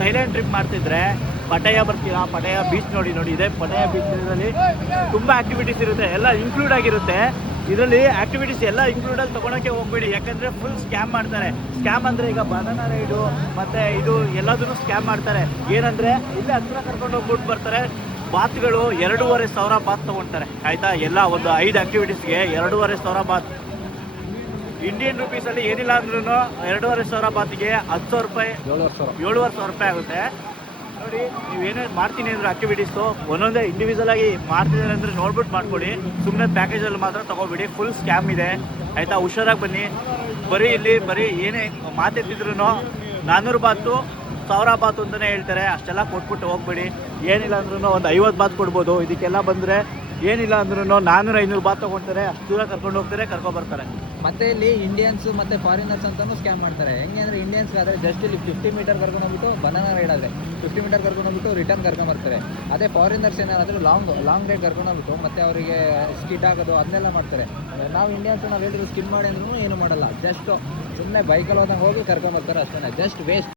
Thailand trip ಮಾಡ್ತಿದ್ರೆ ಪಟಾಯ ಬರ್ತೀರಾ, ಪಟಾಯ beach ನೋಡಿ ಇದೆ ಪಟಾಯ ಬೀಚ್. ಇದರಲ್ಲಿ ತುಂಬ ಆ್ಯಕ್ಟಿವಿಟೀಸ್ ಇರುತ್ತೆ, ಎಲ್ಲ ಇನ್ಕ್ಲೂಡ್ ಆಗಿರುತ್ತೆ. ಇದರಲ್ಲಿ ಆ್ಯಕ್ಟಿವಿಟೀಸ್ ಎಲ್ಲ ಇನ್ಕ್ಲೂಡಲ್ಲಿ ತೊಗೊಳಕ್ಕೆ ಹೋಗ್ಬೇಡಿ, ಯಾಕಂದರೆ ಫುಲ್ ಸ್ಕ್ಯಾಮ್ ಮಾಡ್ತಾರೆ. ಸ್ಕ್ಯಾಮ್ ಅಂದರೆ ಈಗ ಬನಾನಾ ರೈಡು ಮತ್ತು ಇದು ಎಲ್ಲದನ್ನು ಸ್ಕ್ಯಾಮ್ ಮಾಡ್ತಾರೆ. ಏನಂದರೆ ಇಲ್ಲೇ ಹತ್ರ ಕರ್ಕೊಂಡು ಹೋಗ್ಬಿಟ್ಟು ಬರ್ತಾರೆ. ಬಾತ್ಗಳು 2,500 ಬಾತ್ ತೊಗೊಳ್ತಾರೆ ಆಯಿತಾ. ಎಲ್ಲ ಒಂದು 5 ಆ್ಯಕ್ಟಿವಿಟೀಸ್ಗೆ 2,500 ಬಾತ್. ಇಂಡಿಯನ್ ರುಪೀಸಲ್ಲಿ ಏನಿಲ್ಲ ಅಂದ್ರೂ 2,500 ಬಾತಿಗೆ 10,000 ರೂಪಾಯಿ, 7,500 ರೂಪಾಯಿ ಆಗುತ್ತೆ. ನೋಡಿ, ನೀವೇನೇ ಮಾಡ್ತೀನಿ ಅಂದ್ರೆ ಆ್ಯಕ್ಟಿವಿಟೀಸು ಒಂದೊಂದೇ ಇಂಡಿವಿಜುವಲ್ ಆಗಿ ಮಾಡ್ತಿದ್ದಾರೆ ಅಂದರೆ ನೋಡ್ಬಿಟ್ಟು ಮಾಡ್ಕೊಡಿ. ಸುಮ್ಮನೆ ಪ್ಯಾಕೇಜಲ್ಲಿ ಮಾತ್ರ ತೊಗೊಬಿಡಿ, ಫುಲ್ ಸ್ಕ್ಯಾಮ್ ಇದೆ ಆಯಿತಾ. ಹುಷಾರಾಗಿ ಬನ್ನಿ. ಬರೀ ಏನೇ ಮಾತೆತ್ತಿದ್ರು 400 ಬಾತು 1000 ಬಾತು ಅಂತಲೇ ಹೇಳ್ತಾರೆ. ಅಷ್ಟೆಲ್ಲ ಕೊಟ್ಬಿಟ್ಟು ಹೋಗ್ಬೇಡಿ. ಏನಿಲ್ಲ ಅಂದ್ರೂ ಒಂದು 50 ಬಾತ್ ಕೊಡ್ಬೋದು. ಇದಕ್ಕೆಲ್ಲ ಬಂದರೆ ಏನಿಲ್ಲ ಅಂದ್ರೂ 400-500 ಬಾತ್ ತೊಗೊಳ್ತಾರೆ. ಅಷ್ಟು ದೂರ ಕರ್ಕೊಂಡು ಹೋಗ್ತಾರೆ, ಕರ್ಕೊಬರ್ತಾರೆ. ಮತ್ತೆ ಇಲ್ಲಿ ಇಂಡಿಯನ್ಸು ಮತ್ತು ಫಾರಿನರ್ಸ್ ಅಂತಲೂ ಸ್ಕ್ಯಾಮ್ ಮಾಡ್ತಾರೆ. ಹೆಂಗೆ ಅಂದರೆ ಇಂಡಿಯನ್ಸ್ಗೆ ಆದರೆ ಜಸ್ಟ್ ಇಲ್ಲಿ 50 ಮೀಟರ್ ಕರ್ಕೊಂಡು ಹೋಗ್ಬಿಟ್ಟು ಬನಾನಾ ರೈಡ್ ಆದರೆ 50 ಮೀಟರ್ ಕರ್ಕೊಂಡು ಹೋಗ್ಬಿಟ್ಟು ರಿಟರ್ನ್ ಕರ್ಕೊಂಬರ್ತಾರೆ. ಅದೇ ಫಾರಿನರ್ಸ್ ಏನಾದರೂ ಲಾಂಗ್ ರೈಡ್ ಕರ್ಕೊಂಡು ಹೋಗ್ಬಿಟ್ಟು ಮತ್ತು ಅವರಿಗೆ ಸ್ಕಿಡ್ ಆಗೋದು ಅದನ್ನೆಲ್ಲ ಮಾಡ್ತಾರೆ. ನಾವು ಇಂಡಿಯನ್ಸ್ ನಾವು ಹೇಳಿದ್ರು ಸ್ಕಿಡ್ ಮಾಡಿ ಅಂದ್ರೂ ಏನು ಮಾಡಲ್ಲ, ಜಸ್ಟ್ ಸುಮ್ಮನೆ ಬೈಕಲ್ಲಿ ಹೋದಂಗೆ ಹೋಗಿ ಕರ್ಕೊಂಬರ್ತಾರೆ ಅಷ್ಟೇ. Just waste.